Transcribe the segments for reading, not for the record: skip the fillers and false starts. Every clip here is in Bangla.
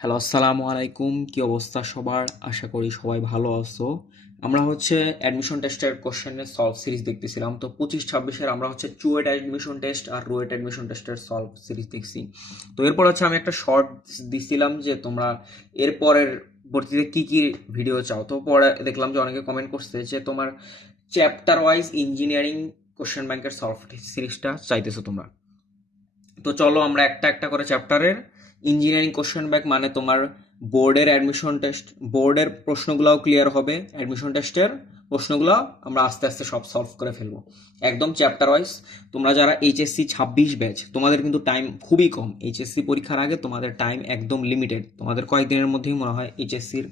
হ্যালো, আসসালামু আলাইকুম। কি অবস্থা সবার? আশা করি সবাই ভালো আছো। আমরা হচ্ছে অ্যাডমিশন টেস্টের কোশ্চেনের সলভ সিরিজ দেখতেছিলাম। তো 25-26-এর আমরা হচ্ছে চুয়েট অ্যাডমিশন টেস্ট আর রুয়েট অ্যাডমিশন টেস্টের সলভ সিরিজ দেখছি। তো এরপর হচ্ছে আমি একটা শর্ট দিছিলাম যে তোমরা এরপরের ভর্তিতে কি কি ভিডিও চাও। তো পরে দেখলাম যে অনেকে কমেন্ট করছে যে তোমার চ্যাপ্টার ওয়াইজ ইঞ্জিনিয়ারিং কোশ্চেন ব্যাংকের সলভ সিরিজটা চাইতেছো তোমরা। তো চলো আমরা একটা একটা করে চ্যাপ্টারের ইঞ্জিনিয়ারিং কোশ্চেন ব্যাংক মানে তোমার বোর্ডের অ্যাডমিশন টেস্ট, বোর্ডের প্রশ্নগুলোও ক্লিয়ার হবে, অ্যাডমিশন টেস্টের প্রশ্নগুলো আমরা আস্তে আস্তে সব সলভ করে ফেলবো একদম চ্যাপ্টার ওয়াইজ। তোমরা যারা এইচএসসি 26 ব্যাচ, তোমাদের কিন্তু টাইম খুবই কম। এইচএসসি পরীক্ষার আগে তোমাদের টাইম একদম লিমিটেড। তোমাদের কয়েকদিনের মধ্যেই মনে হয় এইচএসসির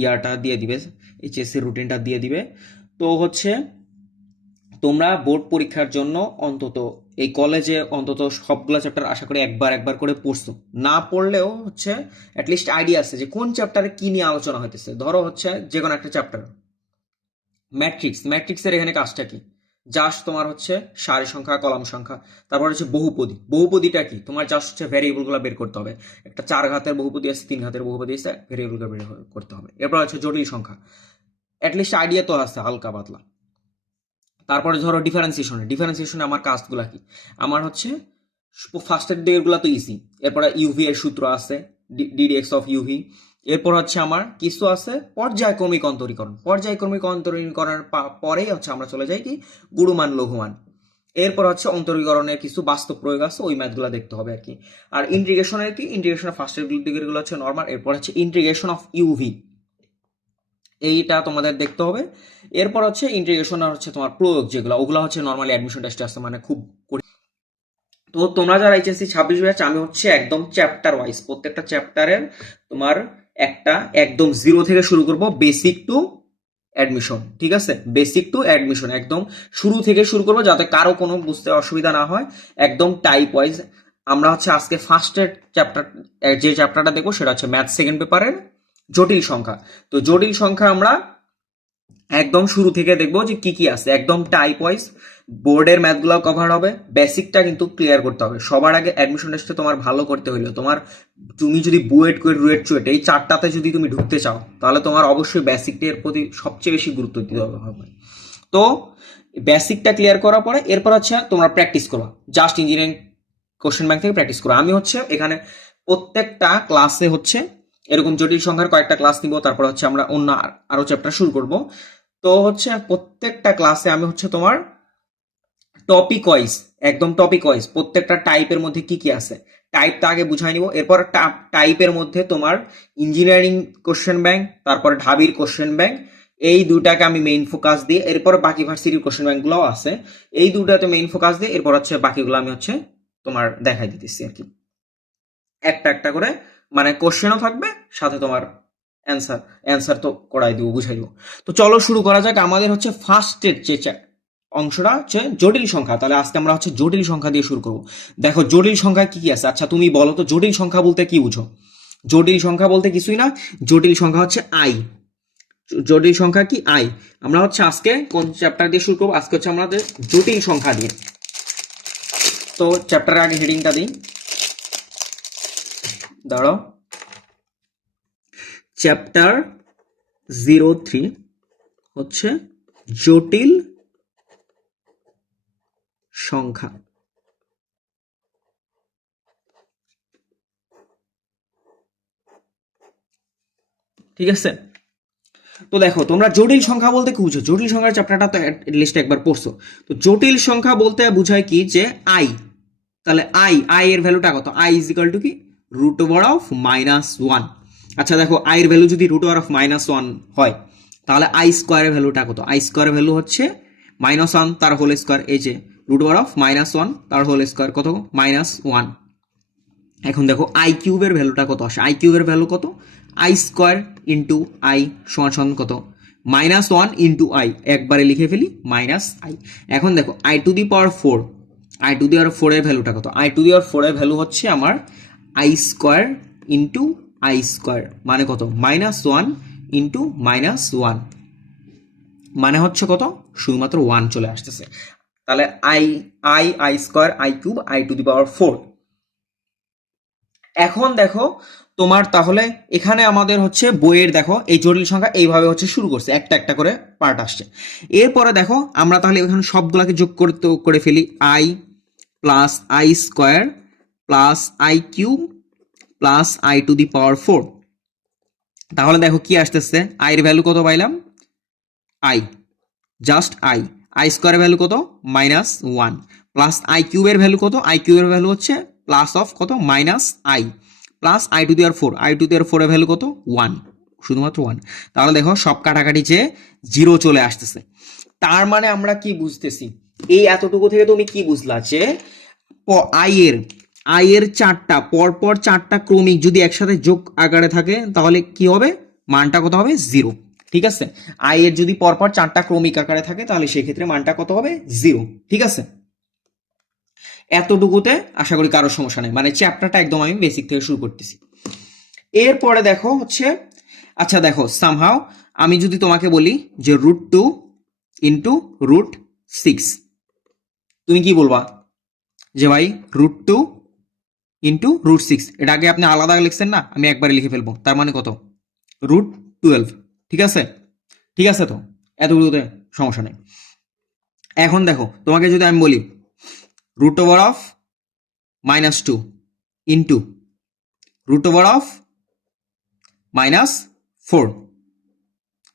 ইয়ারটা দিয়ে দিবে, এইচএসসির রুটিনটা দিয়ে দিবে। তো হচ্ছে তোমরা বোর্ড পরীক্ষার জন্য অন্তত এই কলেজে অন্তত সবগুলো চ্যাপ্টার আশা করি একবার একবার করে পড়ছো। না পড়লেও হচ্ছে অ্যাটলিস্ট আইডিয়া আছে যে কোন চ্যাপ্টারে কি নিয়ে আলোচনা হইতেছে। ধরো হচ্ছে যে কোনো একটা চ্যাপ্টার ম্যাট্রিক্সের এখানে কাজটা কি? জাস্ট তোমার হচ্ছে সারি সংখ্যা, কলাম সংখ্যা, তারপর হচ্ছে বহুপদী। বহুপদীটা কি? তোমার জাস্ট হচ্ছে ভ্যারিয়েবলগুলো বের করতে হবে। একটা 4 ঘাতের বহুপদী আছে, 3 ঘাতের বহুপদী আছে, ভ্যারিয়েবলগুলো বের করতে হবে। এরপর হচ্ছে জটিল সংখ্যা, অ্যাটলিস্ট আইডিয়া তো আছে হালকা পাতলা। তারপরে ধরো ডিফারেন্সিয়েশনে আমার কাজগুলো কি? আমার হচ্ছে ফার্স্টের দিকেরগুলো তো ইজি। এরপরে ইউভি এর সূত্র আছে, ডিডিএক্স অফ ইউভি। এরপর হচ্ছে আমার কিছু আছে পর্যায়ক্রমিক অন্তরীকরণ। পর্যায়ক্রমিক অন্তরীকরণের পরেই হচ্ছে আমরা চলে যাই কি গুরুমান লঘুমান। এরপর হচ্ছে অন্তরীকরণের কিছু বাস্তব প্রয়োগ আছে, ওই ম্যাথগুলো দেখতে হবে আর কি। আর ইন্টিগ্রেশনের কি? ইন্টিগ্রেশনের ফার্স্টের দিকেরগুলো হচ্ছে নর্মাল। এরপর হচ্ছে ইন্টিগ্রেশন অফ ইউভি, এইটা তোমাদের দেখতে হবে। এরপর হচ্ছে ইন্টিগ্রেশন আর হচ্ছে তোমার প্রয়োগ, যেগুলো ওগুলো হচ্ছে নর্মালি অ্যাডমিশন টেস্টে আসছে, মানে খুব। তো তোমরা যারা এইচএসসি 26 ব্যাচ, আমি হচ্ছে একদম চ্যাপ্টার ওয়াইজ প্রত্যেকটা চ্যাপ্টারের তোমার একটা একদম জিরো থেকে শুরু করব, বেসিক টু অ্যাডমিশন। ঠিক আছে, বেসিক টু অ্যাডমিশন একদম শুরু থেকে শুরু করবো, যাতে কারো কোনো বুঝতে অসুবিধা না হয়। একদম টাইপ ওয়াইজ আমরা হচ্ছে আজকে ফার্স্টের চ্যাপ্টার, যে চ্যাপ্টারটা দেখবো সেটা হচ্ছে ম্যাথ সেকেন্ড পেপারের জটিল সংখ্যা। তো জটিল সংখ্যা আমরা একদম শুরু থেকে দেখবো যে কি কি আছে, একদম টাইপ ওয়াইজ বোর্ডের ম্যাথগুলো কভার হবে। বেসিকটা কিন্তু ক্লিয়ার করতে হবে সবার আগে। অ্যাডমিশন টেস্টে তোমার ভালো করতে হইলো তোমার, তুমি যদি বুয়েট কুয়েট রুয়েট চুয়েট এই চারটাতে যদি তুমি ঢুকতে চাও, তাহলে তোমার অবশ্যই বেসিকটার প্রতি সবচেয়ে বেশি গুরুত্ব দিতে হবে। তো বেসিকটা ক্লিয়ার করার পরে এরপর হচ্ছে তোমরা প্র্যাকটিস করো, জাস্ট ইঞ্জিনিয়ারিং কোশ্চেন ব্যাংক থেকে প্র্যাকটিস করো। আমি হচ্ছে এখানে প্রত্যেকটা ক্লাসে হচ্ছে এরকম জটিল সংখ্যার কয়েকটা ক্লাস নিব, তারপর হচ্ছে আমরা অন্য আরো চ্যাপ্টার শুরু করব। তো হচ্ছে প্রত্যেকটা ক্লাসে আমি হচ্ছে তোমার টপিক ওয়াইজ, একদম টপিক ওয়াইজ প্রত্যেকটা টাইপের মধ্যে কি কি আছে টাইপটা আগে বুঝাই নিব। এরপর টাইপের মধ্যে তোমার ইঞ্জিনিয়ারিং কোশ্চেন ব্যাংক, তারপর ঢাবির কোশ্চেন ব্যাংক, এই দুটাকে আমি মেইন ফোকাস দিয়ে, এরপর বাকি ভার্সিটির কোশ্চেন ব্যাংকগুলোও আছে, এই দুটাতে মেইন ফোকাস দিয়ে এরপর হচ্ছে বাকিগুলো আমি হচ্ছে তোমার দেখাই দিতেছি আর কি। একটা একটা করে মানে কোশ্চেনও থাকবে, সাথে তোমার অ্যান্সার অ্যান্সার তো করাই দিব, বুঝাই দিব। তো চলো শুরু করা যাক। আমাদের হচ্ছে ফার্স্টের যে অংশটা হচ্ছে জটিল সংখ্যা। তাহলে আজকে আমরা হচ্ছে জটিল সংখ্যা দিয়ে শুরু করব। দেখো জটিল সংখ্যা কি কি আছে। আচ্ছা তুমি বলো তো জটিল সংখ্যা বলতে কি বুঝো? জটিল সংখ্যা বলতে কিছুই না, জটিল সংখ্যা হচ্ছে আই। জটিল সংখ্যা কি? আই। আমরা হচ্ছে আজকে কোন চ্যাপ্টার দিয়ে শুরু করবো? আজকে হচ্ছে আমাদের জটিল সংখ্যা দিয়ে। তো চ্যাপ্টারের আগে হেডিংটা দিই, দাঁড়াও। চ্যাপ্টার 03 হচ্ছে জটিল সংখ্যা। ঠিক আছে, তো দেখো তোমরা জটিল সংখ্যা বলতে কি বুঝো? জটিল সংখ্যার চ্যাপ্টারটা তো লিস্ট একবার পড়ছো। তো জটিল সংখ্যা বলতে বোঝায় কি যে আই। তাহলে আই, আই এর ভ্যালুটা কত? আই ইজ ইকাল টু কি? Root over of -1। আচ্ছা দেখো আই এর ভ্যালু যদি রুট ওভার অফ -1 হয়, তাহলে আই স্কোয়ারের ভ্যালুটা কত? আই স্কোয়ারের ভ্যালু হচ্ছে -1 তার হোল স্কোয়ার। এই যে রুট ওভার অফ -1 তার হোল স্কোয়ার কত? -1। এখন দেখো আই কিউবের ভ্যালুটা কত আসে? আই কিউবের ভ্যালু কত? আই স্কোয়ার ইন্টু আই সমান সমান কত? -1 ইন্টু আই, একবারে লিখে ফেলি -i। এখন দেখো i to the power 4, i to the power 4 এর ভ্যালুটা কত? আই টু দি পাওয়ার 4 এর ভ্যালু হচ্ছে আমার I square into I square, মানে কত? -1 ইন্টু -1, মানে হচ্ছে কত? শুধুমাত্র 1 চলে আসতেছে। তাহলে i i i square i cube i to the power 4। এখন দেখো তোমার তাহলে এখানে আমাদের হচ্ছে বইয়ের দেখো এই জটিল সংখ্যা এইভাবে হচ্ছে শুরু করছে, একটা একটা করে পার্ট আসছে। এরপরে দেখো আমরা তাহলে এখানে সবগুলাকে যোগ করে ফেলি, i plus i square plus i cube plus i to the power 4। তাহলে দেখো কি আসতেছে, আই এর ভ্যালু কত পাইলাম, আই, জাস্ট আই। আই স্কোয়ারের ভ্যালু কত, -1, প্লাস আই কিউবের ভ্যালু কত, আই কিউবের ভ্যালু হচ্ছে প্লাস অফ কত, minus i, plus i to the আর 4, আই টু দি আর 4 এর ভ্যালু কত, 1, শুধুমাত্র 1। তাহলে দেখো সব কাটাকাটি যে জিরো চলে আসতেছে। তার মানে আমরা কি বুঝতেছি, এই এতটুকু থেকে তুমি কি বুঝলা যে আই এর চারটা পরপর চারটা ক্রমিক যদি একসাথে যোগ আকারে থাকে তাহলে কি হবে, মানটা কত হবে, 0। ঠিক আছে, আই এর যদি পরপর চারটা ক্রমিক আকারে থাকে তাহলে সেক্ষেত্রে মানটা কত হবে, 0। ঠিক আছে, এতটুকুতে আশা করি কারো সমস্যা নেই, মানে চ্যাপ্টারটা একদম আমি বেসিক থেকে শুরু করতেছি। এরপরে দেখো হচ্ছে, আচ্ছা দেখো সামহাও আমি যদি তোমাকে বলি যে √2 ইন্টু √6, তুমি কি বলবা যে ভাই √2 ইন্টু √6, এটা আগে আপনি আলাদা লিখছেন না, আমি একবারে লিখে ফেলবো, তার মানে কত, √12। ঠিক আছে, ঠিক আছে, তো এতগুলোতে সমস্যা নেই। এখন দেখো তোমাকে যদি আমি বলি √(-2) ইন্টু √(-4),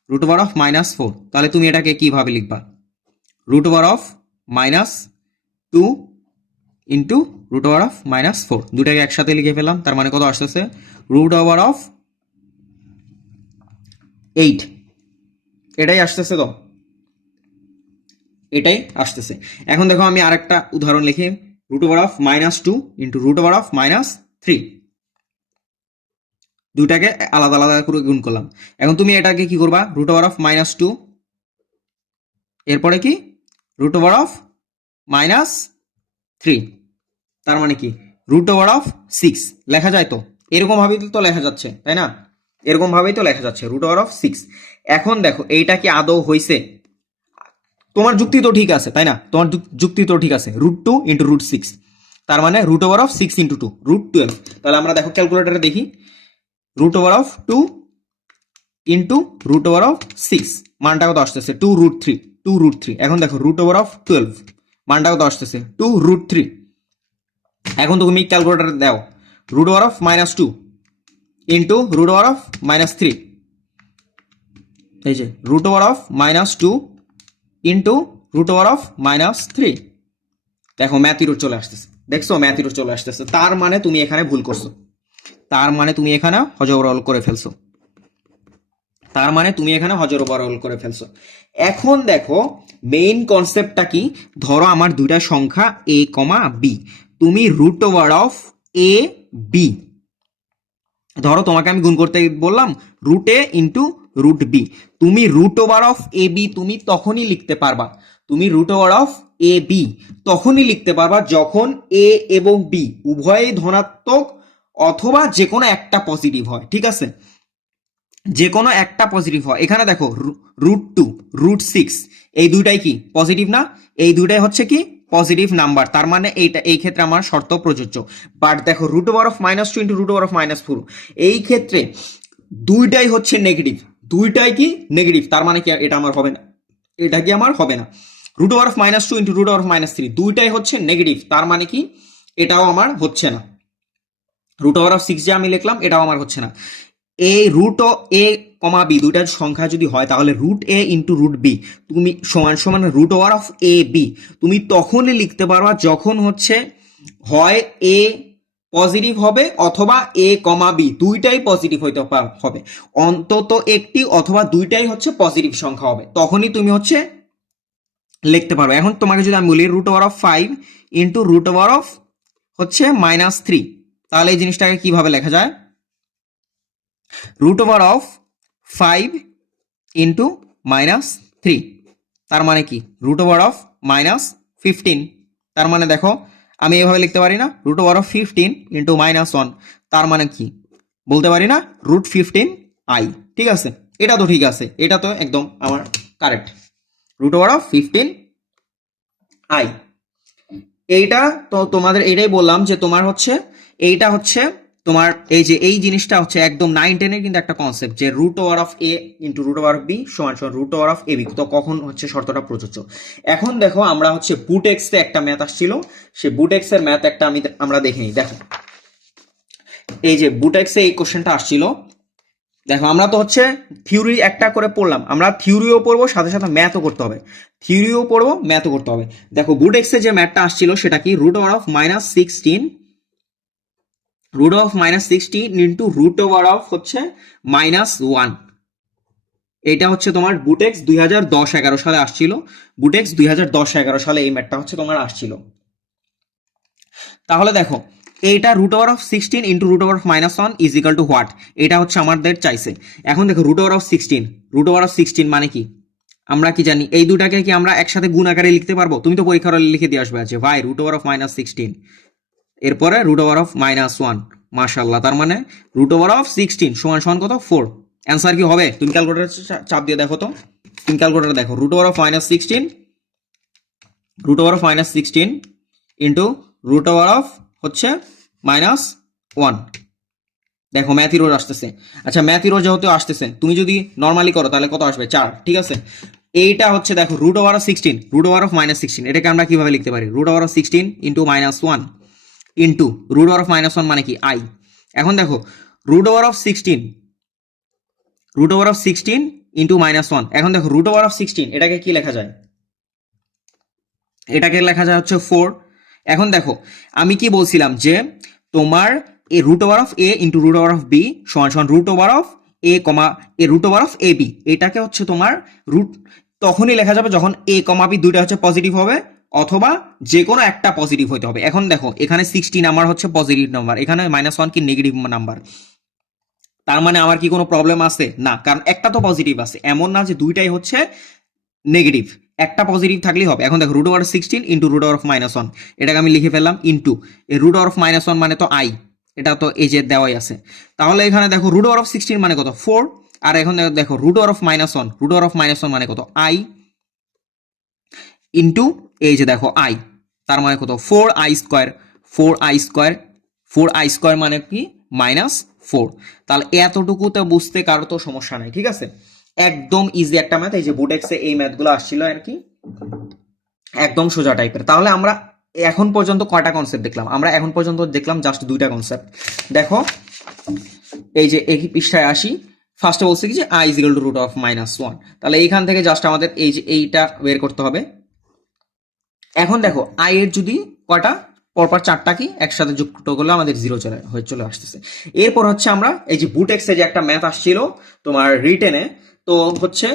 √(-4), তাহলে তুমি এটাকে কিভাবে লিখবা, √(-2) ইন্টু √(-4), দুটাকে একসাথে লিখে ফেলাম, তার মানে কত আসতেছে, √8, এটাই আসতেছে, তো এটাই আসতেছে। এখন দেখো আমি আরেকটা উদাহরণ লিখি, √(-2) ইন্টু √(-3), দুইটাকে আলাদা আলাদা করে গুণ করলাম। এখন তুমি এটাকে কি করবা, √(-2), এরপরে কি √(-3), তার মানে কি √(6) লেখা যায়, তো এরকম ভাবেই তো লেখা যাচ্ছে, তাই না, এরকম ভাবেই তো লেখা যাচ্ছে √(6). এখন দেখো এইটা কি আদৌ হইছে, তোমার যুক্তি তো ঠিক আছে, তাই না, তোমার যুক্তি তো ঠিক আছে, √2 ইন্টু √6, তার মানে √6 ইন্টু 2, √12। তাহলে আমরা দেখো ক্যালকুলেটারে দেখি, √2 ইন্টু √6, মানটা কত আসতেছে, 2√3। এখন দেখো √12, মানটা কত আসতেছে, 2√3। এখন তুমি ক্যালকুলেটারে দাও, √(-2) ইন্টু √(-3), এই যে √(-2) ইন্টু √(-3), দেখো ম্যাথিরো চলে আসতেছে, দেখছো ম্যাথিরো চলে আসতেছে। তার মানে তুমি এখানে ভুল করছো, তার মানে তুমি এখানে হজবরল করে ফেলছো, তার মানে তুমি এখানে হজবরল করে ফেলছো। এখন দেখো মেইন কনসেপ্টটা কি, ধরো আমার দুইটা সংখ্যা a, b, তুমি √(a, b), ধরো তোমাকে আমি গুণ করতে বললাম √a ইন্টু √b, তুমি √(a, b) তুমি তখনই লিখতে পারবা, তুমি √(a, b) তখনই লিখতে পারবা যখন a এবং b উভয়ই ধনাত্মক অথবা যে কোনো একটা পজিটিভ হয়। ঠিক আছে, যে কোনো একটা পজিটিভ হয়। এখানে দেখো √2, √6 এই দুইটাই কি পজিটিভ না, এই দুইটাই হচ্ছে কি পজিটিভ নাম্বার, তার মানে এইটা এই ক্ষেত্রে আমার শর্ত প্রযোজ্য। বাট দেখো √(-2) ইন্টু √(-4), এই ক্ষেত্রে দুইটাই হচ্ছে নেগেটিভ, দুইটাই কি নেগেটিভ, তার মানে কি এটা আমার হবে না, এটা কি আমার হবে না। √(-2) ইন্টু √(-3) দুইটাই হচ্ছে নেগেটিভ, তার মানে কি এটাও আমার হচ্ছে না। √(6) যে আমি লিখলাম এটাও আমার হচ্ছে না। এই √(a, b) দুইটার সংখ্যা যদি হয় তাহলে √(a ইন্টু √b) তুমি সমান সমান √(a, b) তুমি তখনই লিখতে পারবা যখন হচ্ছে হয় a পজিটিভ হবে অথবা a, b দুইটাই পজিটিভ হইতে হবে, অন্তত একটি অথবা দুইটাই হচ্ছে পজিটিভ সংখ্যা হবে, তখনই তুমি হচ্ছে লিখতে পারবে। এখন তোমাকে যদি আমি বলি √5 ইন্টু √(-3), তাহলে এই জিনিসটাকে কিভাবে লেখা যায়, √5 ইন্টু -3, তার মানে কি √15, তার মানে দেখো আমি এভাবে লিখতে পারি না, √15 ইন্টু -1, তার মানে কি বলতে পারি না, √15i। ঠিক আছে, এটা তো ঠিক আছে, এটা তো একদম আমার কারেক্ট, √15i। এইটা তো তোমাদের এটাই বললাম যে তোমার হচ্ছে এইটা হচ্ছে তোমার এই যে এই জিনিসটা হচ্ছে একদম 9-10 এর কিন্তু একটা কনসেপ্ট, যে root over of A into root over of B সমান সমান root over of A B. তো কখন হচ্ছে শর্তটা প্রযোজ্য? এখন দেখো আমরা হচ্ছে বুটেক্সে একটা ম্যাথ আসছিল, সেই বুটেক্সের ম্যাথ একটা আমরা দেখে নিই। দেখো এই যে বুটেক্সে এই কোশ্চেনটা আসছিল, দেখো আমরা তো হচ্ছে থিওরি একটা করে পড়লাম, আমরা থিওরিও পড়বো সাথে সাথে ম্যাথও করতে হবে, থিওরিও পড়বো ম্যাথও করতে হবে। দেখো বুটেক্সে যে ম্যাথটা আসছিল সেটা কি, root over of -16 into root over of হচ্ছে -1। এটা হচ্ছে তোমার বুটেক্স 2010-11 সালে আসছিল, বুটেক্স 2010-11 সালে এই ম্যাথটা হচ্ছে তোমার আসছিল। তাহলে দেখো এইটা root over of 16 into root over of -1 is equal to what, এটা হচ্ছে আমাদের চাইছে। এখন দেখো রুট ওভার অফ 16 মানে কি, আমরা কি জানি এই দুটাকে কি আমরা একসাথে গুণ আকারে লিখতে পারবো? তুমি তো পরীক্ষার হলে লিখে দিয়ে আসবে আছে ভাই রুট ওভার অফ -16 এরপরে রুট ওভার অফ -1, মাশাআল্লাহ। তার মানে রুট ওভার অফ 16 সমান সমান কত, 4। অ্যান্সার কি হবে? তুমি ক্যালকুলেটর চাপ দিয়ে দেখো তো, তুমি ক্যালকুলেটর দেখো, root over of -16 into root over of হচ্ছে -1। দেখো ম্যাথ হিরো আসতেছে। আচ্ছা ম্যাথ হিরো যেহেতু আসতেছে, তুমি যদি নর্মালি করো তাহলে কত আসবে, 4, ঠিক আছে। এইটা হচ্ছে দেখো root over of 16, root over of -16, এটাকে আমরা কিভাবে লিখতে পারি, root over of 16 into -1 into root over of -1 মানে কি, আই। এখন দেখো রুট ওভার অফ 16 ইন্টু -1, এখন দেখো রুট ওভার অফ 16 এটাকে কি লেখা যায়, এটাকে লেখা যায় হচ্ছে 4। এখন দেখো আমি কি বলছিলাম যে তোমার a root over of A into root over of B সমান সমান root over of a comma a root over of A b. এটাকে হচ্ছে তোমার রুট তখনই লেখা যাবে যখন এ কমা বি দুইটা হচ্ছে পজিটিভ হবে, অথবা যে কোনো একটা পজিটিভ হতে হবে। এখন দেখো এখানে 16 আমার হচ্ছে পজিটিভ নাম্বার, এখানে -1 কি নেগেটিভ নাম্বার, তার মানে আমার কি কোনো প্রবলেম আছে না, কারণ একটা তো পজিটিভ আছে, এমন না যে দুইটাই হচ্ছে নেগেটিভ, একটা পজিটিভ থাকলেই হবে। এখন দেখো root over 16 into root over of -1, এটাকে আমি লিখে ফেললাম ইন্টু এই রুট ওভার অফ -1 মানে তো আই, এটা তো এই যে দেওয়াই আছে। তাহলে এখানে দেখো রুট ওভার অফ 16 মানে কত, 4। আর এখন দেখো রুট ওভার অফ -1 মানে কত, আই ইন্টু এই যে দেখো আই, তার মানে কত, 4i², 4i² মানে কি -4। তাহলে এতটুকুতে বুঝতে কারো তো সমস্যা নাই, ঠিক আছে, একদম ইজি একটা ম্যাথ। এই যে বুটেক্সে এই ম্যাথগুলো আসছিল আর কি, একদম সোজা টাইপের। তাহলে আমরা এখন পর্যন্ত কয়টা কনসেপ্ট দেখলাম, আমরা এখন পর্যন্ত দেখলাম জাস্ট 2টা কনসেপ্ট। দেখো এই যে এই পৃষ্ঠায় আসি, ফার্স্টে বলছে কি যে i is equal to root of -1, তাহলে এইখান থেকে জাস্ট আমাদের এই যে এইটা বের করতে হবে। এখন দেখো আই এর যদি কয়টা পরপর 4টা কি একসাথে যুক্ত করলে আমাদের 0 চলে আসতেছে। এরপর হচ্ছে আমরা এই যে বুটেক্সে যে একটা ম্যাথ আসছিল তোমার রিটেনে, তো হচ্ছে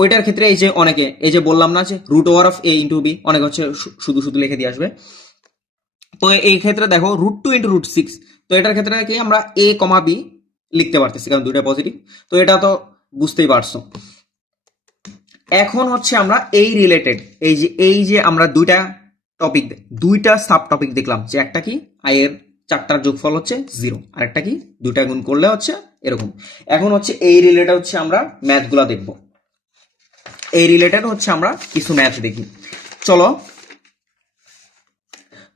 ওইটার ক্ষেত্রে এই যে অনেকে এই যে বললাম না যে root over of A into B, অনেকে হচ্ছে শুধু শুধু লিখে দিয়ে আসবে। তো এই ক্ষেত্রে দেখো √2 ইন্টু √6, তো এটার ক্ষেত্রে কি আমরা এ কমা বি লিখতে পারতেছি কারণ দুইটা পজিটিভ, তো এটা তো বুঝতেই পারছো। এখন হচ্ছে আমরা এই যে আমরা দুইটা সাব টপিক দেখলাম, যে একটা কি আই এর 4টার যোগফল হচ্ছে 0, আর একটা কি দুইটা গুণ করলে হচ্ছে এরকম। এখন হচ্ছে এই রিলেটেড হচ্ছে আমরা ম্যাথগুলা দেখব, এই রিলেটেড হচ্ছে আমরা কিছু ম্যাথ দেখি, চলো।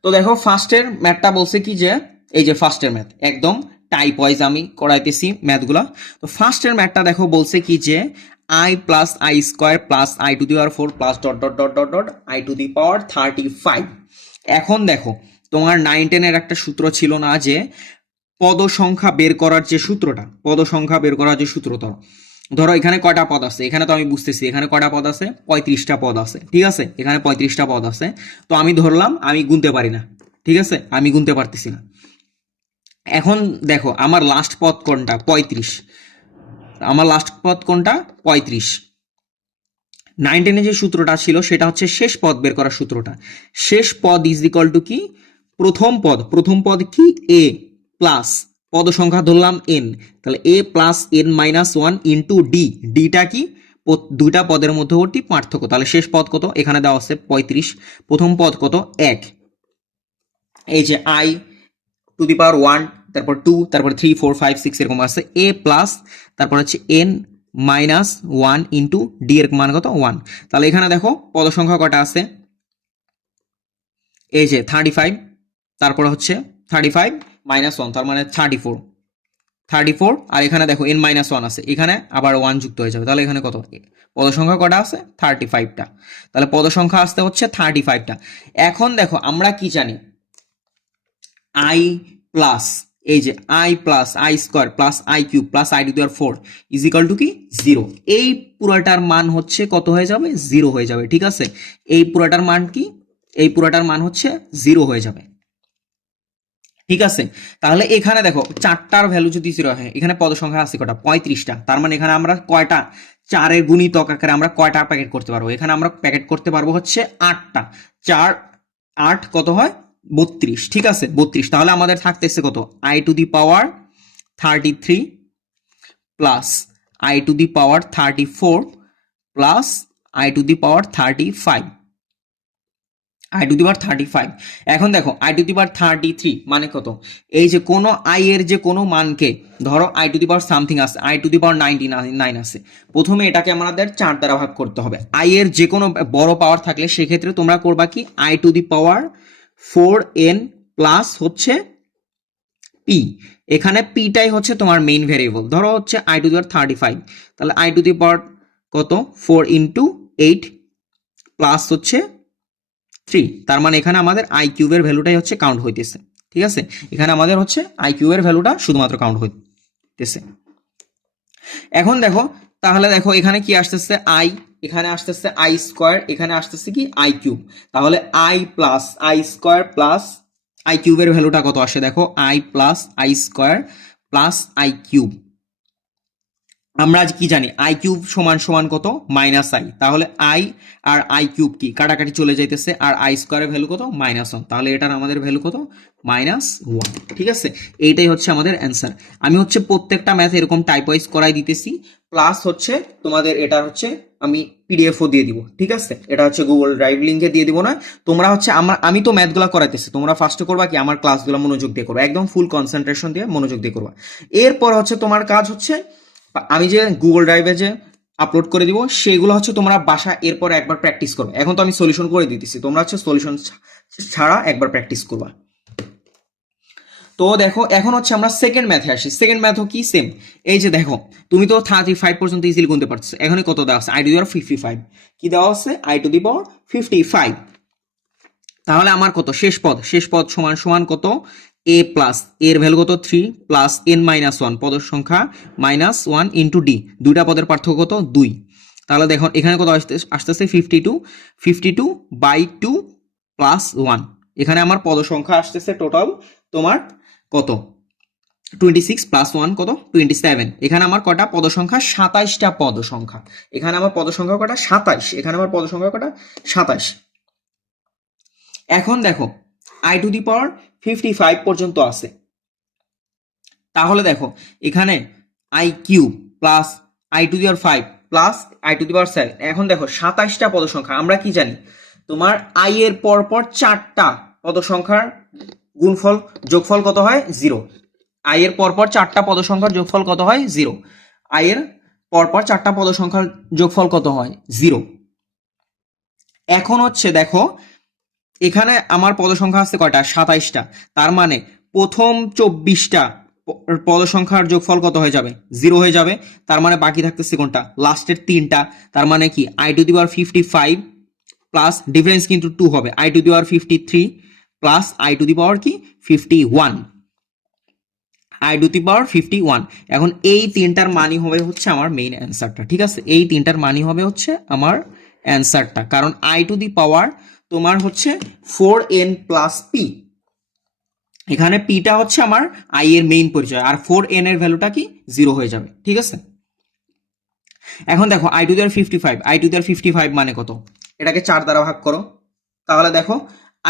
তো দেখো ফার্স্টের ম্যাথটা বলছে কি যে এই যে ফার্স্টের ম্যাথ একদম টাইপ ওয়াইজ আমি করাইতেছি ম্যাথগুলা। তো ফার্স্টের ম্যাথটা দেখো বলছে কি যে i plus i² plus i⁴ plus dot dot dot dot dot i⁵। এখন দেখো তোমার 9-10 এর একটা সূত্র ছিল না, যে পদ সংখ্যা বের করার যে সূত্রটা, ধরো এখানে কয়টা পদ আছে, এখানে তো আমি বুঝতেছি এখানে কয়টা পদ আছে, 35টা পদ আছে, ঠিক আছে, এখানে 35টা পদ আছে। তো আমি ধরলাম আমি গুনতে পারি না, ঠিক আছে, আমি গুনতে পারতেছি না। এখন দেখো আমার লাস্ট পদ কোনটা, 35, আমার লাস্ট পদ কোনটা, 35। 9-10 যে সূত্রটা ছিল সেটা হচ্ছে শেষ পদ বের করার সূত্রটা, শেষ পদ ইজ ইকুয়াল টু কি, প্রথম পদ কি এ প্লাস পদ সংখ্যা ধরলাম এন, তাহলে এ প্লাস n-1 ইন্টু ডিটা কি দুইটা পদের মধ্যবর্তী পার্থক্য। তাহলে শেষ পদ কত, এখানে দেওয়া আছে 35, প্রথম পদ কত 1, এই যে i⁴, তারপর 2, তারপর 3, 4, 5, 6 এরকম আছে, এ প্লাস তারপর হচ্ছে n-1 ইন্টু ডি এর মান কত 1। তাহলে এখানে দেখো পদ সংখ্যা কটা আছে, এই যে 35, তারপর হচ্ছে 35 -1 তার মানে 34 আর এখানে দেখো n-1 আছে, এখানে আবার 1 যুক্ত হয়ে যাবে, তাহলে এখানে কত পদ সংখ্যা কটা আছে 35টা, তাহলে পদ সংখ্যা আসতে হচ্ছে 35টা। এখন দেখো আমরা কি জানি i প্লাস এই যে i plus i square plus i cube plus i to the power 4 is equal two কি 0। এই পুরাটার মান হচ্ছে কত হয়ে যাবে 0 হয়ে যাবে, ঠিক আছে। এই পুরাটার মান কি, এই পুরাটার মান হচ্ছে 0 হয়ে যাবে, ঠিক আছে। তাহলে এখানে দেখো চারটার ভ্যালু যদি 0 হয়, এখানে পদ সংখ্যা আছে কটা 35টা, তার মানে এখানে আমরা কয়টা চারের গুণিতক আকারে আমরা কয়টা প্যাকেট করতে পারবো, এখানে আমরা প্যাকেট করতে পারবো হচ্ছে 8টা। 4 8 কত হয় 32, ঠিক আছে 32। তাহলে আমাদের থাকতেছে কত i to the power 33 plus i to the power 34 plus i to the power 35, i to the power 35। এখন দেখো i টু দি পাওয়ার 33 মানে কত, এই যে কোনো i এর যে কোনো মানকে ধরো i to the power something আছে, i টু দি পাওয়ার 99 আছে, প্রথমে এটাকে আমাদের 4 দ্বারা ভাগ করতে হবে। i এর যে কোনো বড় পাওয়ার থাকলে সেক্ষেত্রে তোমরা করবা কি i to the power 4n plus হচ্ছে p, এখানে pটাই হচ্ছে তোমার মেইন ভেরিয়েবল। ধরো হচ্ছে i টু দি পাওয়ার 35, তাহলে i টু দি পাওয়ার কত 4 ইন্টু 8 প্লাস হচ্ছে 3, তার মানে এখানে আমাদের আই কিউবের ভ্যালুটাই হচ্ছে কাউন্ট হইতেছে, ঠিক আছে। এখানে আমাদের হচ্ছে আই কিউবের ভ্যালুটা শুধুমাত্র কাউন্ট হইতেছে। এখন দেখো তাহলে দেখো এখানে কি আসতেছে আই, এখানে আসতেছে আই স্কোয়ার, এখানে আসতেছে কি আই কিউব, তাহলে I plus i square plus i কিউবের ভ্যালুটা কত আসে দেখো i plus i square plus i cube. আমরা আজ কি জানি আই কিউব সমান সমান কত মাইনাস আই, তাহলে আই আর আই কিউব কি কাটাকাটি চলে যাইতেছে, আর আই স্কোয়ারের ভ্যালু কত -1, তাহলে এটার আমাদের ভ্যালু কত -1, ঠিক আছে। এইটাই হচ্ছে আমাদের অ্যান্সার। আমি হচ্ছে প্রত্যেকটা ম্যাথ এরকম টাইপ ওয়াইজ করাই দিতেছি, প্লাস হচ্ছে তোমাদের এটা হচ্ছে আমি পিডিএফও দিয়ে দিব, ঠিক আছে। এটা হচ্ছে গুগল ড্রাইভ লিঙ্কে দিয়ে দিব না, তোমরা হচ্ছে আমি তো ম্যাথগুলো করাইতেছি, তোমরা ফার্স্টে করবা কি আমার ক্লাসগুলো মনোযোগ দিয়ে করবা, একদম ফুল কনসেন্ট্রেশন দিয়ে মনোযোগ দিয়ে করবা। এরপর হচ্ছে তোমার কাজ হচ্ছে আমি যে গুগল ড্রাইভে যে আপলোড করে দিব সেগুলো হচ্ছে তোমরা বাসা এরপর একবার প্র্যাকটিস করবে। এখন তো আমি সলিউশন করে দিতেছি, তোমরা হচ্ছে সলিউশন ছাড়া একবার প্র্যাকটিস করবা। তো দেখো এখন হচ্ছে আমরা সেকেন্ড ম্যাথে আসি। সেকেন্ড ম্যাথও কি সেম, এই যে দেখো তুমি তো 35 পর্যন্ত ইজিলি গুনতে পারছো, এখনই কত দেওয়া আছে i টু দি পাওয়ার 55, কি দেওয়া আছে i টু দি পাওয়ার 55। তাহলে আমার কত শেষ পদ সমান সমান কত a প্লাস এর ভ্যালু কত 3 প্লাস n-1 পদের সংখ্যা -1 ইন্টু ডি, দুইটা পদের পার্থক্য কত 2। তাহলে দেখো এখানে কত আসতেছে 52 বাই 2 প্লাস 1, এখানে আমার পদ সংখ্যা আসতেছে টোটাল তোমার কত 26 প্লাস 1 কত 27। এখানে আমার কটা পদ সংখ্যা 27টা পদ সংখ্যা, এখানে আমার পদ সংখ্যা কটা 27, এখানে আমার পদ সংখ্যা কটা 27। এখন দেখো i টু দি পাওয়ার 55 পর্যন্ত আছে, তাহলে দেখো এখানে i cube plus i to the power 5 plus i to the power 7। এখন দেখো 27টা পদ সংখ্যা, আমরা কি জানি তোমার i এর পরপর 4টা পদ সংখ্যার গুণফল যোগফল কত হয় 0, i এর পরপর 4টা পদ সংখ্যার যোগফল কত হয় 0, i এর পরপর 4টা পদ সংখ্যার যোগফল কত হয় 0। এখন হচ্ছে দেখো এখানে আমার পদ সংখ্যা আছে কয়টা 27টা, তার মানে প্রথম 24টা পদ সংখ্যার যোগফল কত হয়ে যাবে 0 হয়ে যাবে, তার মানে বাকি থাকতেছে কোনটা লাস্টের 3টা, তার মানে কি i to the power 55 plus difference কিন্তু 2 হবে i to the power 53 plus i to the power কি 51, i টু দি পাওয়ার 51। এখন এই তিনটার মানই হবে হচ্ছে আমার মেইন অ্যান্সারটা, ঠিক আছে। এই তিনটার মানই হবে হচ্ছে আমার অ্যান্সারটা, কারণ i টু দি পাওয়ার তোমার হচ্ছে 4n প্লাস p, এখানে পিটা হচ্ছে আমার i এর মেইন পরিচয়, আর 4n এর ভ্যালুটা কি 0 হয়ে যাবে, ঠিক আছে। এখন দেখো i to the power 55, i to the power 55 মানে কত, এটাকে 4 দ্বারা ভাগ করো, তাহলে দেখো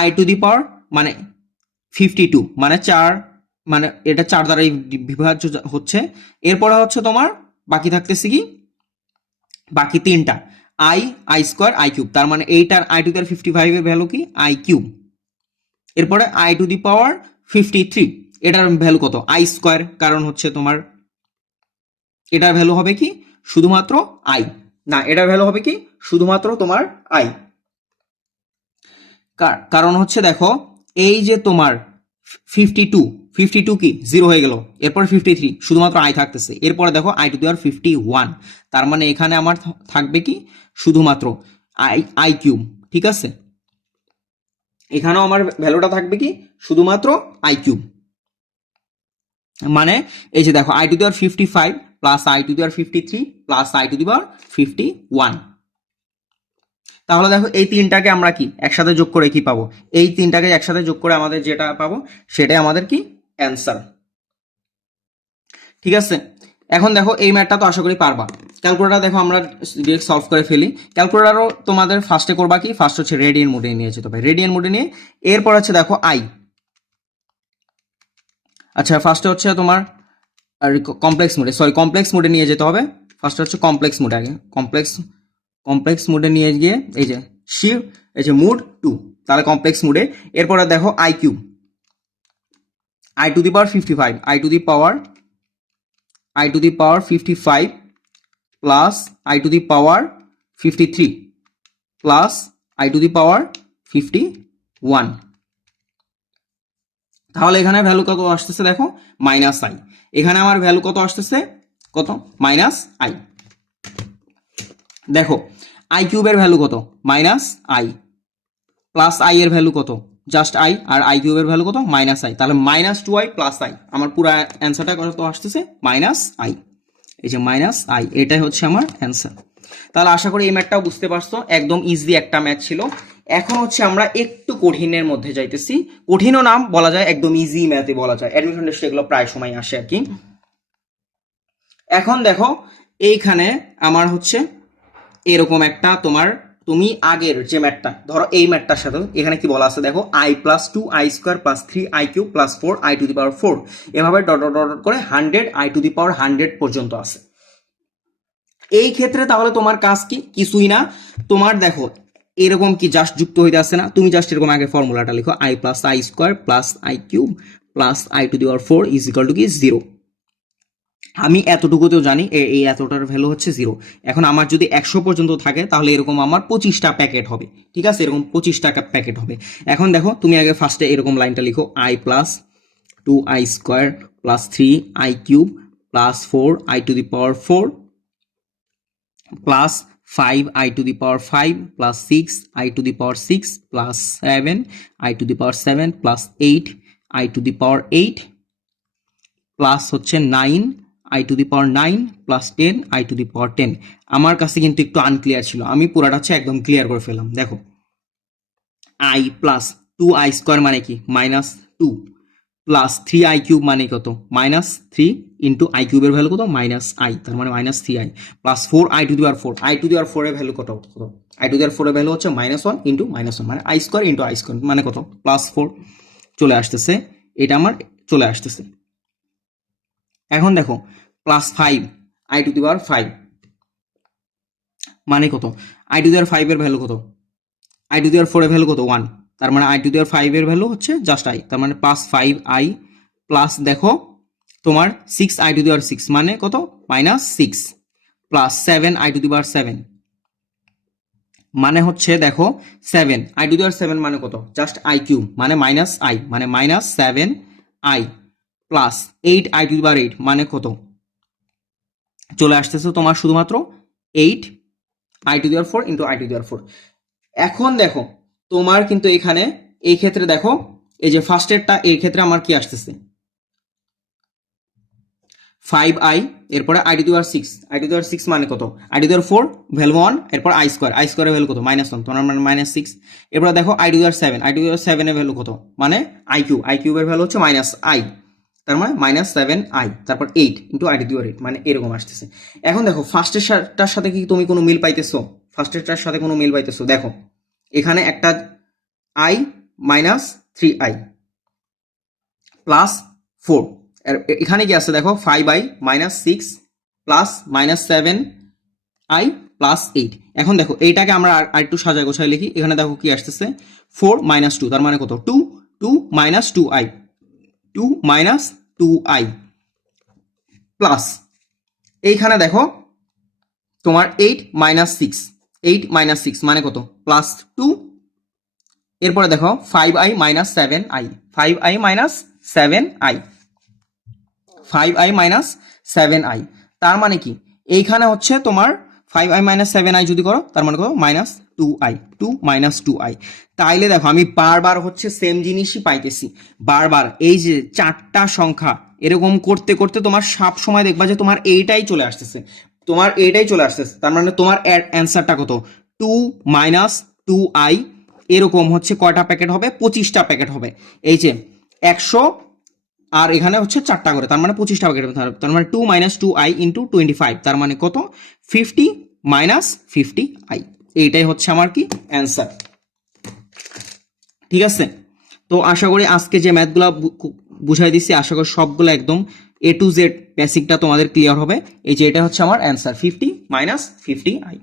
i টু দি পাওয়ার মানে 52 মানে 4, মানে এটা 4 দ্বারা বিভাজ্য হচ্ছে। এরপরে হচ্ছে তোমার বাকি থাকতেছে কি বাকি তিনটা i স্কোয়ার i কিউব, তার মানে এইটার i টু দি পাওয়ার 55 এর ভ্যালু কি i কিউব। এরপরে i টু দি পাওয়ার 53, এটার ভ্যালু কত i স্কোয়ার, কারণ হচ্ছে তোমার এটার ভ্যালু হবে কি শুধুমাত্র i, না এটার ভ্যালু হবে কি শুধুমাত্র তোমার i, কারণ হচ্ছে দেখো এই যে তোমার 52 কি 0 হয়ে গেল, এরপর 53 শুধুমাত্র আই থাকতেছে, এরপরে দেখো আই টু দি পাওয়ার 51, তার মানে এখানে আমার থাকবে কি শুধুমাত্র আই কিউব। ঠিক আছে, এখানেও আমার ভ্যালুটা থাকবে কি শুধুমাত্র আই কিউব। মানে এই যে দেখো i to the power 55 plus i to the power 53 plus i to the power 51। তাহলে দেখো এই তিনটাকে আমরা কি একসাথে যোগ করে কি পাবো, এই তিনটাকে একসাথে যোগ করে আমাদের যেটা পাবো সেটাই আমাদের কি অ্যান্সার। ঠিক আছে, এখন দেখো এই ম্যাথটা তো আশা করি পারবা। ক্যালকুলেটার দেখো আমরা ডিরেক্ট সলভ করে ফেলি। ক্যালকুলেটারও তোমাদের ফার্স্টে করবা কি, ফার্স্ট হচ্ছে রেডিয়ান মোডে নিয়ে যেতে হবে, রেডিয়ান মোডে নিয়ে এরপর হচ্ছে দেখো আই, আচ্ছা ফার্স্টে হচ্ছে তোমার কমপ্লেক্স মোডে, সরি কমপ্লেক্স মোডে নিয়ে যেতে হবে। ফার্স্টে হচ্ছে কমপ্লেক্স মোডে, আগে কমপ্লেক্স মোডে নিয়ে গিয়ে এই যে এই যে মুড 2, তাহলে কমপ্লেক্স মোডে। এরপরে দেখো i cube, i to the power 55, i to the power 55 plus i to the power 53 plus i to the power 51। তাহলে এখানে ভ্যালু কত আসতেছে দেখো মাইনাস আই, এখানে আমার ভ্যালু কত আসতেছে, কত মাইনাস আই। দেখো আই কিউবের ভ্যালু কত মাইনাস আই, প্লাস আই এর ভ্যালু কত জাস্ট আই, আর আই কিউবের ভ্যালু কত মাইনাস আই, তাহলে মাইনাস 2i প্লাস আই, আমার পুরো অ্যান্সারটা কত আসতেছে মাইনাস আই। এই যে মাইনাস আই, এটাই হচ্ছে আমার অ্যান্সার। তাহলে আশা করি এই ম্যাথটাও বুঝতে পারছো, একদম ইজি একটা ম্যাথ ছিল। এখন হচ্ছে আমরা একটু কঠিনের মধ্যে যাইতেছি, কঠিনও নাম বলা যায়, একদম ইজি ম্যাথে বলা যায়, অ্যাডমিশন টেস্টে এগুলো প্রায় সময় আসে আর কি। এখন দেখো এইখানে আমার হচ্ছে এরকম একটা তোমার, তুমি আগের যে ম্যাথটা ধরো এই ম্যাথটার সাথে এখানে কি বলা আছে দেখো, i plus 2i square plus 3i cube plus 4i to the power 4, এভাবে ডট ডট ডট করে 100i টু দি পাওয়ার 100 পর্যন্ত আছে। এই ক্ষেত্রে তাহলে তোমার কাজ কি, কিছুই না, তোমার দেখো এরকম কি জাস্ট যুক্ত হইতে আসছে না, তুমি জাস্ট এরকম আগে ফর্মুলাটা লিখো, i plus i square plus i cube plus i to the power 4 is equal to কি 0। আমি এতটুকুতেও জানি এই এতটার ভ্যালু হচ্ছে 0। এখন আমার যদি 100 পর্যন্ত থাকে তাহলে এরকম আমার 25টা প্যাকেট হবে। ঠিক আছে, এরকম 25 টাকা প্যাকেট হবে। এখন দেখো তুমি আগে ফার্স্টে এরকম লাইনটা লিখো, i plus 2i square plus 3i cube plus 4i to the power 4 plus 5i to the power 5 plus 6i to the power 6 plus 7i to the power 7 plus 8i to the power 8 plus হচ্ছে 9i to the power 9 plus 10i to the power 10। আমার কাছে কিন্তু একটু আনক্লিয়ার ছিল, আমি পুরাটা হচ্ছে একদম ক্লিয়ার করে ফেললাম। দেখো i প্লাস 2i স্কোয়ার মানে কি মাইনাস 2 প্লাস 3i কিউব মানে কত মাইনাস 3 ইন্টু আই কিউবের ভ্যালু কত মাইনাস আই, তার মানে minus 3i plus 4i to the power 4, i to the power 4 এর ভ্যালু কত, আই টু দি পাওয়ার 4 এর ভ্যালু হচ্ছে মাইনাস 1 ইন্টু মাইনাস 1, মানে I square into I square মানে কত প্লাস 4 চলে আসতেছে, এটা আমার চলে আসতেছে। এখন দেখো plus 5i to the power 5 মানে কত, আই টু দি পাওয়ার 5 এর ভ্যালু কত, আই টু দি পাওয়ার 4 এর ভ্যালু কত 1, তার মানে আই টু দি পাওয়ার 5 এর ভ্যালু হচ্ছে জাস্ট আই, তার মানে প্লাস 5i প্লাস দেখো তোমার 6i টু দি পাওয়ার 6 মানে কত minus 6 plus 7i to the power 7 মানে হচ্ছে দেখো 7i টু দি পাওয়ার 7 মানে কত জাস্ট আই কিউব মানে মাইনাস আই, মানে minus 7i plus 8i to the power 8 মানে কত চলে আসতেছে তোমার শুধুমাত্র 8i to the power 4 into i to the power 4। এখন দেখো তোমার কিন্তু এখানে এই ক্ষেত্রে দেখো এই যে ফার্স্টেরটা এই ক্ষেত্রে আমার কি আসতেছে 5i, এরপরে i to the power 6, i to the power 6 মানে কত, i to the power 4 value 1, এরপর i স্কোয়ারের ভ্যালু কত মাইনাস 1, তোমার মানে মাইনাস 6। এরপর দেখো i to the power 7, i to the power 7 এর ভ্যালু কত মানে i কিউবের ভ্যালু হচ্ছে মাইনাস i, তার মানে মাইনাস 7i, তারপর 8 into i to the power 8 মানে এরকম আসতেছে। এখন দেখো ফার্স্টেরটার সাথে কি তুমি কোনো মিল পাইতেছো, ফার্স্টেরটার সাথে কোনো মিল পাইতেছো, দেখো এখানে একটা i মাইনাস 3i প্লাস 4, এখানে কি আছে দেখো 5i minus 6 plus minus 7i plus 8। এখন দেখো এইটাকে আমরা আর একটু সাজায় গোছায় লিখি, এখানে দেখো কি আসতেছে 4 মাইনাস 2, তার মানে কত 2 minus 2i, 2 minus 2i plus এইখানে দেখো তোমার 8 মাইনাস 6 মানে কত প্লাস 2 এরপরে দেখো 5i minus 7i, 5i minus 7i, 5i minus 7i, তার মানে কি এইখানে হচ্ছে তোমার 5i মাইনাস 7i যদি করো তার মানে কত মাইনাস 2i, 2 মাইনাস 2i। তাইলে দেখো আমি বারবার হচ্ছে সেম জিনিসই পাইতেছি, বারবার এই যে চারটা সংখ্যা এরকম করতে করতে তোমার সব সময় দেখবা যে তোমার এইটাই চলে আসতেছে, তোমার এইটাই চলে আসতেছে, তার মানে তোমার অ্যান্সারটা কত 2 মাইনাস 2i, এরকম হচ্ছে কয়টা প্যাকেট হবে 25টা প্যাকেট হবে। এই যে 100 আর এখানে হচ্ছে 4টা করে, তার মানে 25টা প্যাকেট হবে, তার মানে 2 মাইনাস 2i ইন্টু 25, তার মানে কত 50 মাইনাস 50i, এইটাই হচ্ছে আমার কি অ্যান্সার। ঠিক আছে, তো আশা করি আজকে যে ম্যাথগুলো বুঝাই দিচ্ছি আশা করি সবগুলো একদম এ টু জেড বেসিকটা তোমাদের ক্লিয়ার হবে। এই যে এটা হচ্ছে আমার অ্যান্সার 50 মাইনাস 50i।